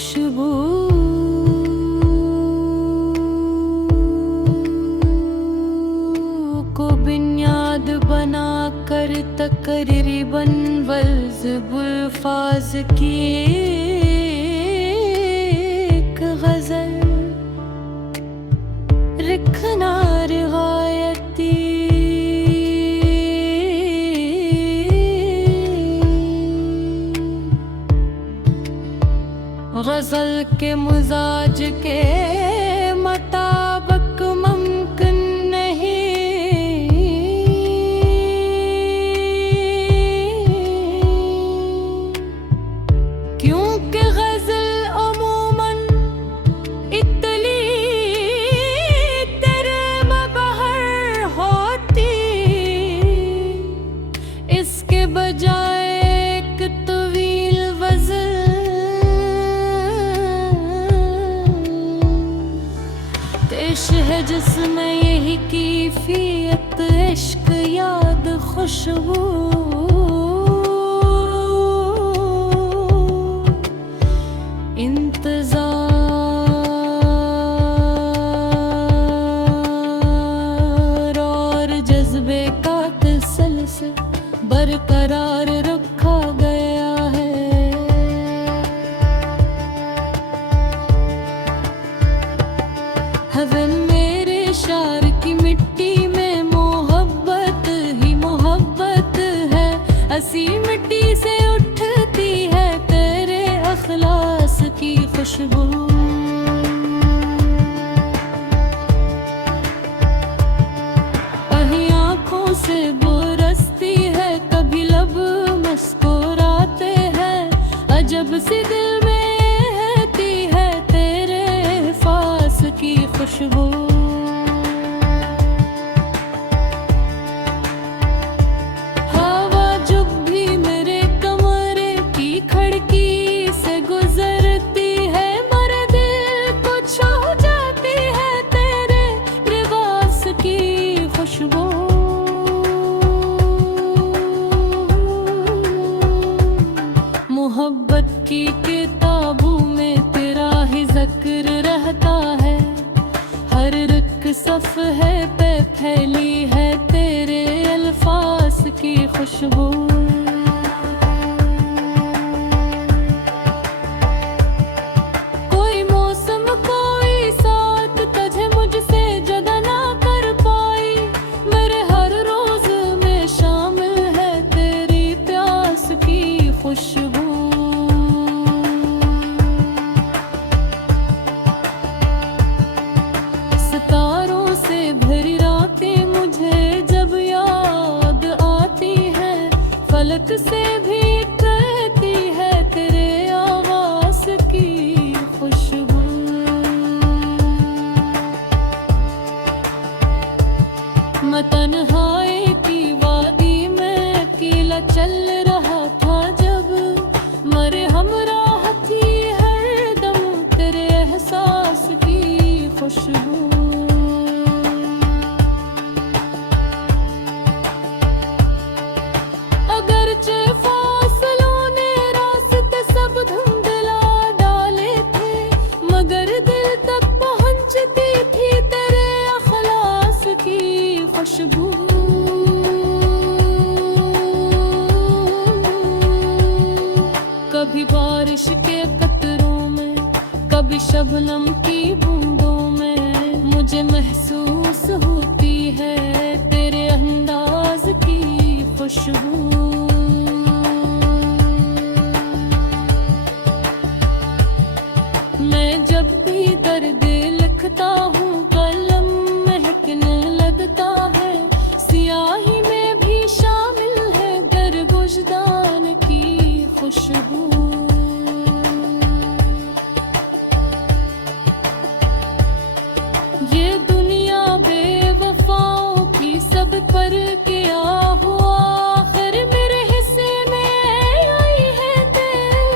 खुशबू। को बुनियाद बना कर तकरीबन वल्ज बुल्फाज की एक गज़ल रखना रिवायती। गज़ल के मिजाज के मुताबिक मुमकिन नहीं, क्योंकि गज़ल अमूमन इतनी तेरे में बहर होती, इसके बजाय एक तवील वज़ल पेश है जिसमें यही कैफियत इश्क याद खुशबू। इंतज़ार और जज्बे का तसलसल बरकरार रखा गया है। हवे मेरे शार की मिट्टी में मोहब्बत ही मोहब्बत है, हसी मिट्टी से उठती है तेरे अखलास की खुशबू। कहीं आँखों से बरसती है, कभी लब मुस्कुराते हैं, अजब सी दिल में रहती है तेरे पास की खुशबू। हवा जब भी मेरे कमरे की खिड़की से गुजरती है, मेरे दिल को छू जाती है तेरे लिबास की खुशबू। मोहब्बत की किताबों में तेरा ही जिक्र रहता है, हर रुख सफ़हे पे फैली है तेरे अल्फाज की खुशबू। कोई मौसम कोई साथ तुझे मुझसे जुदा ना कर पाई, मेरे हर रोज में शामिल है तेरी प्यास की खुशबू। सितारों से भरी रातें मुझे जब याद आती हैं, फलक से भी कहती है तेरे आवाज़ की खुशबू। मैं तन्हाई की वादी में अकेला चल रहा था जब, मेरे हमराह थी हरदम तेरे एहसास की खुशबू। अगरचे फासलों ने रास्ते सब धुंधला डाले थे, मगर दिल तक पहुंचती थी तेरे अखलास की खुशबू। कभी बारिश के कतरों में, कभी शबनम की बूंदों में, मुझे महसूस होती है तेरे अंदाज की खुशबू। मैं जब भी दर्द लिखता हूँ कलम महकने लगता है, सियाही में भी शामिल है दरगुजदान की खुशबू। ये दुनिया बेवफाओं की सब पर क्या हुआ, आखिर मेरे हिस्से में आई है तेरे।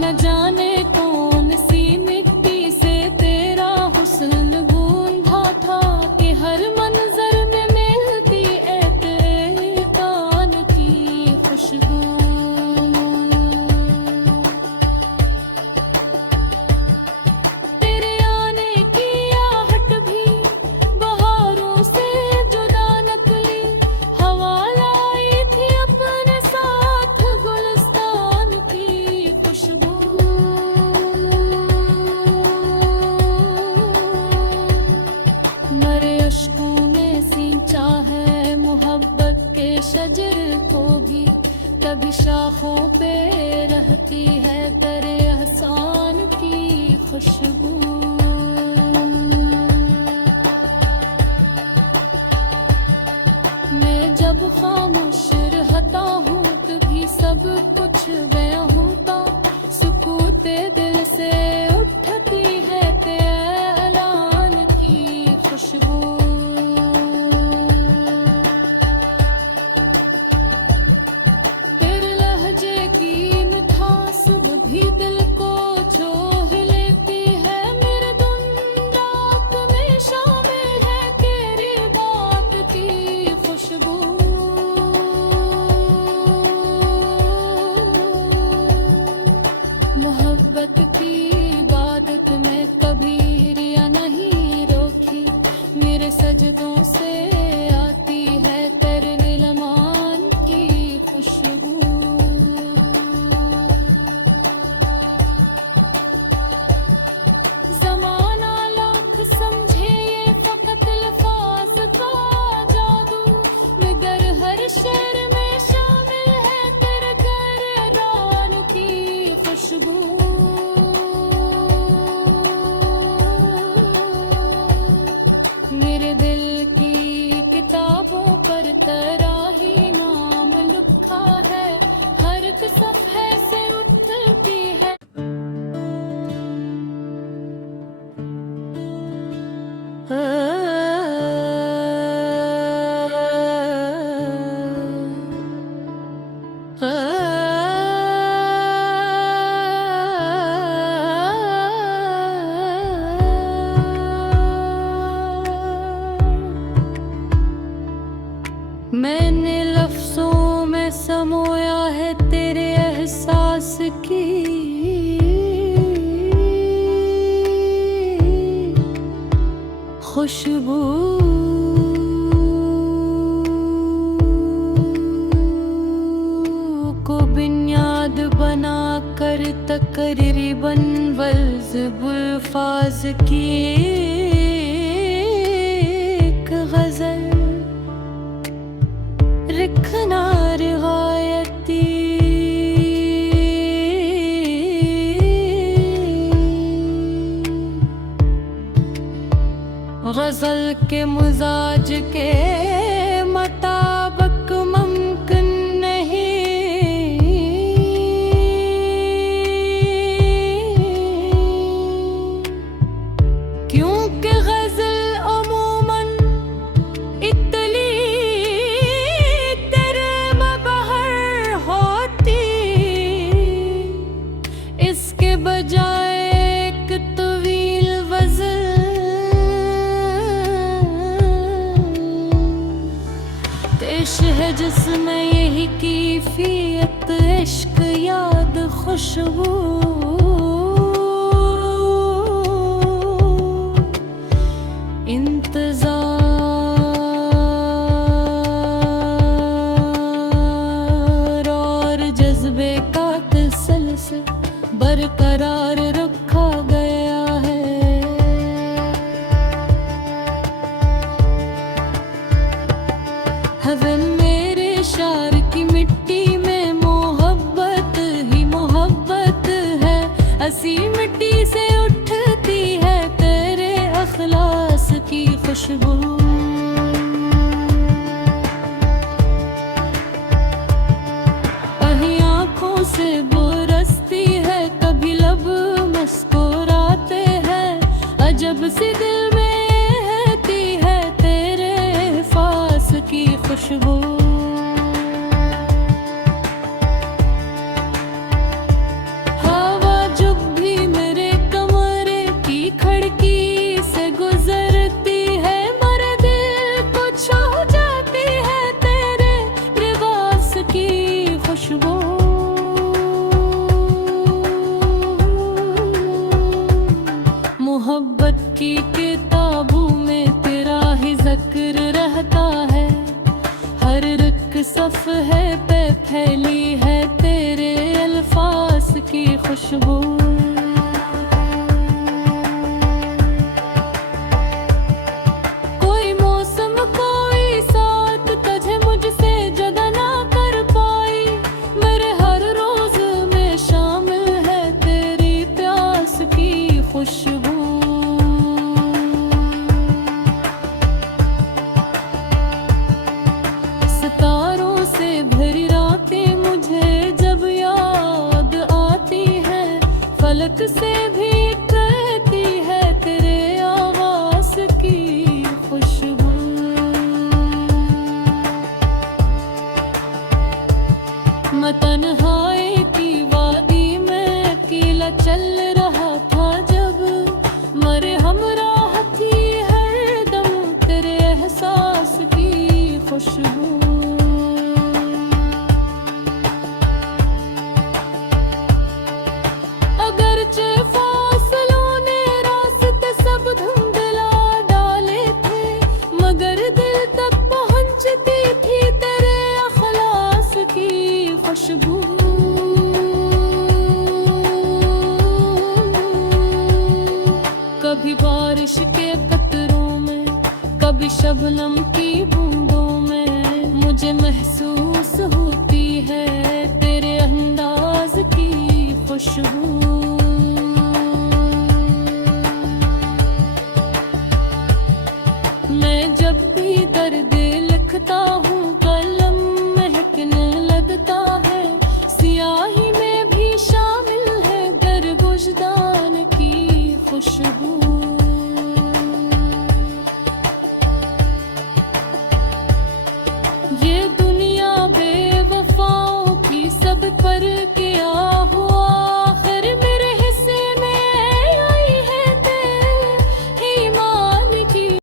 न जाने कौन सी मिट्टी से तेरा हुस्न गूंथा था कि हर मंजर में मिलती है तेरे कान की खुशबू। तेरे आने की आहट भी बहारों से जुदा नकली हवा लाई थी अपने साथ गुलिस्तान की खुशबू। मरे अश्कों ने सींचा है मोहब्बत के शजर को भी, कभी शाखों पे रहती है तेरे एहसान की खुशबू। मैं जब खामोश रहता हूँ तभी सब कुछ बयां होता, सुकूते दिल से उठती है तेरे ऐलान की खुशबू। तेरे लहजे की मिठास भी दिल को छू ही लेती है, मेरे धुन रात में शामिल है तेरी बात की खुशबू। मोहब्बत की इबादत में कभी रिया नहीं रोकी, मेरे सजदों से आती है तेरे नीलमान की खुशबू। ज़माना लाख समझे ये फ़कत अल्फाज़ का जादू, मगर हर शेर में शामिल है तेरे घरान की खुशबू। मेरे दिल की किताबों पर तेरा ही नाम लिखा है, हर एक सफ़हे से उठती है। मैंने लफ्ज़ों में समोया है तेरे एहसास की खुशबू। को बुनियाद बना कर तकरीबन वल्ज़ बुल्फाज की एक गज़ल लिखना रिवायती गज़ल के मिजाज के मुताबिक मुमकिन नहीं, क्योंकि गज़ल अमूमन इतनी तेरे में बहर होती, इसके बजाय एक तवील वज़ल पेश है जिसमें यही कैफियत इश्क याद खुशबू। इंतज़ार और जज्बे का तसलसल बरकरार रखा गया है। मेरे शार की मिट्टी में मोहब्बत ही मोहब्बत है, हंसी मिट्टी से उठती है तेरे अखलास की खुशबू। कहीं आँखों से बरसती है, कभी लब खुशबू। कोई मौसम कोई साथ तुझे मुझसे जुदा ना कर पाई, मेरे हर रोज में शामिल है तेरी प्यास की खुशबू। सितारों से भरी रातें मुझे जब याद आती है, फलक से भी कहती है तेरे आवाज की खुशबू। मैं तन्हाई की वादी में अकेला चल रहा था जब, मरे हमराह थी हरदम तेरे एहसास की खुशबू। अगरचे फासलों ने रास्ते सब धुंधला डाले थे, मगर दिल तक पहुंचती थी तेरे अखलास की खुशबू। कभी बारिश के कतरों में, कभी शबनम की बूंदों में, मुझे महसूस होती है तेरे अंदाज की खुशबू। मैं जब भी दर्द लिखता हूँ कलम महकने लगता है, सियाही में भी शामिल है दर गुजदान की खुशबू।